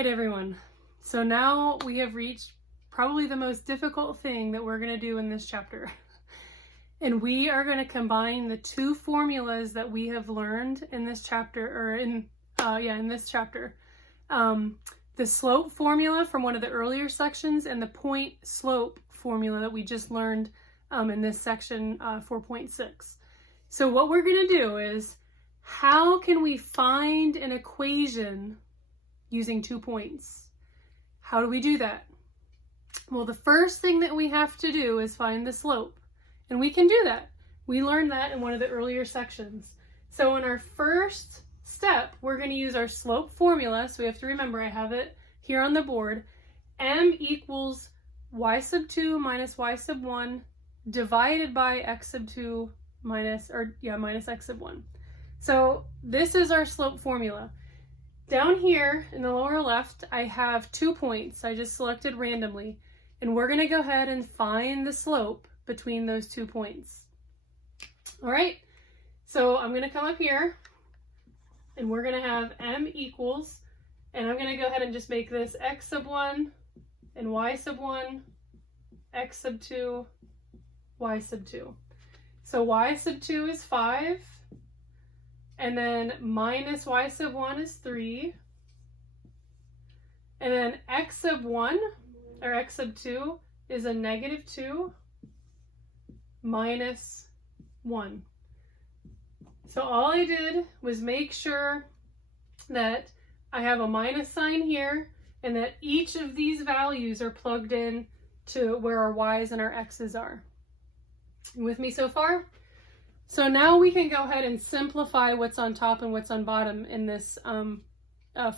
right, everyone. So now we have reached probably the most difficult thing that we're going to do in this chapter. And we are going to combine the two formulas that we have learned in this chapter, or in this chapter. The slope formula from one of the earlier sections and the point slope formula that we just learned in this section 4.6. So what we're going to do is, how can we find an equation using 2 points? How do we do that? Well, the first thing that we have to do is find the slope. And we can do that. We learned that in one of the earlier sections. So in our first step, we're going to use our slope formula. So we have to remember, I have it here on the board. M equals y sub 2 minus y sub 1 divided by x sub 2 minus x sub 1. So this is our slope formula. Down here in the lower left, I have 2 points I just selected randomly, and we're going to go ahead and find the slope between those 2 points. All right, so I'm going to come up here, and we're going to have m equals, and I'm going to go ahead and just make this x sub 1 and y sub 1, x sub 2, y sub 2. So y sub 2 is 5. And then minus y sub 1 is 3. And then x sub 1, or x sub 2, is a negative 2 minus 1. So all I did was make sure that I have a minus sign here and that each of these values are plugged in to where our y's and our x's are. You with me so far? So now we can go ahead and simplify what's on top and what's on bottom in this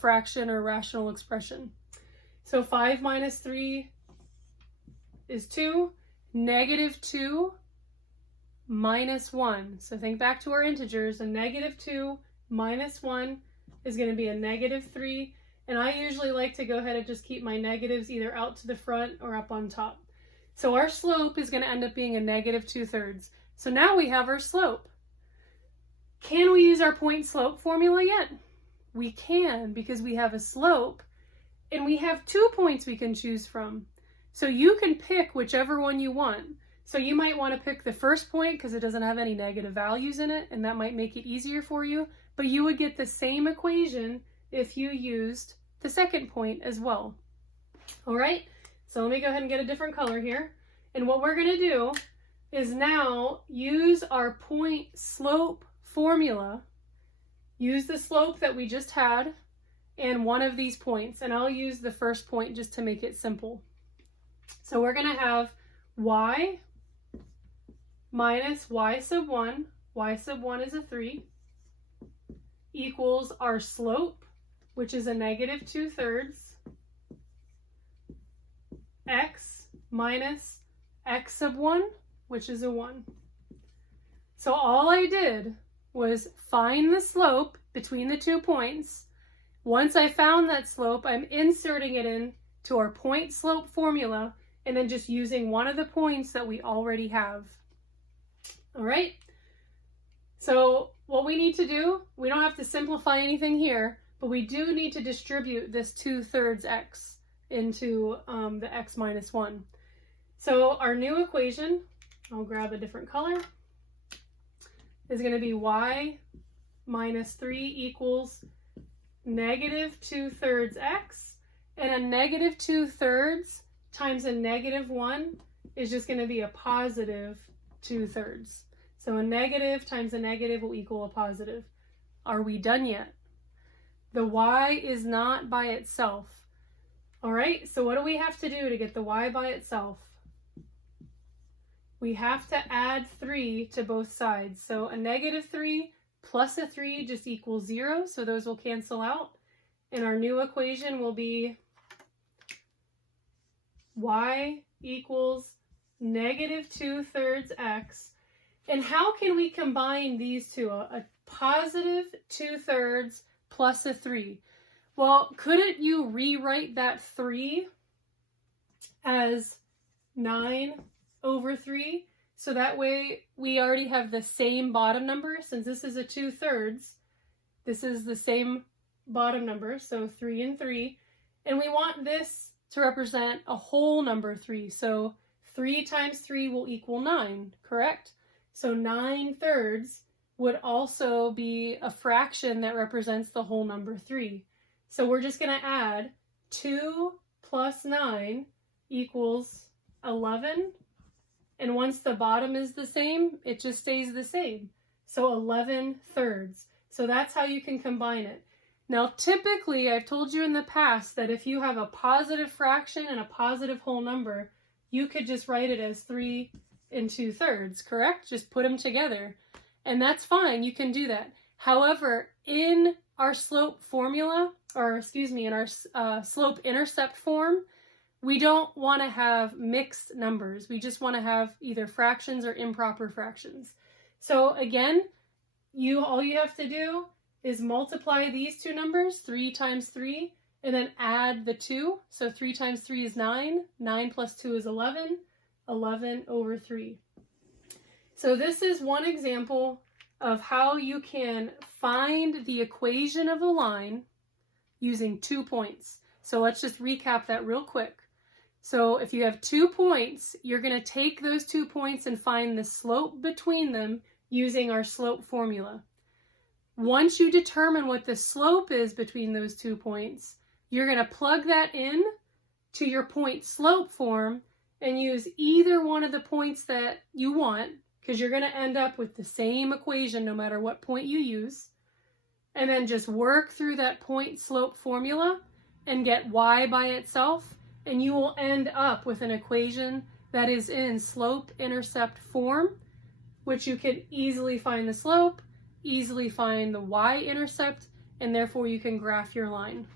fraction or rational expression. So 5 minus 3 is 2. Negative 2 minus 1. So think back to our integers. A negative 2 minus 1 is going to be a negative 3. And I usually like to go ahead and just keep my negatives either out to the front or up on top. So our slope is going to end up being a negative 2/3. So now we have our slope. Can we use our point slope formula yet? We can, because we have a slope and we have 2 points we can choose from. So you can pick whichever one you want. So you might want to pick the first point because it doesn't have any negative values in it, and that might make it easier for you, but you would get the same equation if you used the second point as well. All right, so let me go ahead and get a different color here. And what we're going to do is now use our point slope formula, use the slope that we just had and one of these points, and I'll use the first point just to make it simple. So we're going to have y minus y sub 1, y sub 1 is a 3, equals our slope, which is a negative 2/3, x minus x sub 1, which is a 1. So all I did was find the slope between the 2 points. Once I found that slope, I'm inserting it into our point slope formula and then just using one of the points that we already have. All right. So what we need to do, we don't have to simplify anything here, but we do need to distribute this 2/3 x into the x minus 1. So our new equation, I'll grab a different color, is going to be y minus 3 equals negative 2/3 x, and a negative 2/3 times a negative 1 is just going to be a positive 2/3. So a negative times a negative will equal a positive. Are we done yet? The y is not by itself. All right, so what do we have to do to get the y by itself? We have to add 3 to both sides. So a negative 3 plus a 3 just equals 0, so those will cancel out. And our new equation will be y equals negative 2/3 x. And how can we combine these two? A positive 2/3 plus a 3. Well, couldn't you rewrite that 3 as 9/3? So that way we already have the same bottom number. Since this is a 2/3, this is the same bottom number, so 3 and 3. And we want this to represent a whole number 3. So 3 times 3 will equal 9, correct? So 9/3 would also be a fraction that represents the whole number 3. So we're just going to add 2 plus 9 equals 11. And once the bottom is the same, it just stays the same. So 11/3. So that's how you can combine it. Now, typically, I've told you in the past that if you have a positive fraction and a positive whole number, you could just write it as 3 2/3, correct? Just put them together. And that's fine, you can do that. However, in our slope formula, or excuse me, in our slope-intercept form, we don't want to have mixed numbers. We just want to have either fractions or improper fractions. So again, all you have to do is multiply these two numbers, 3 times 3, and then add the 2. So 3 times 3 is 9. 9 plus 2 is 11. 11/3. So this is one example of how you can find the equation of a line using 2 points. So let's just recap that real quick. So if you have 2 points, you're going to take those 2 points and find the slope between them using our slope formula. Once you determine what the slope is between those 2 points, you're going to plug that in to your point slope form and use either one of the points that you want, because you're going to end up with the same equation no matter what point you use. And then just work through that point slope formula and get y by itself, and you will end up with an equation that is in slope-intercept form, which you can easily find the slope, easily find the y-intercept, and therefore you can graph your line.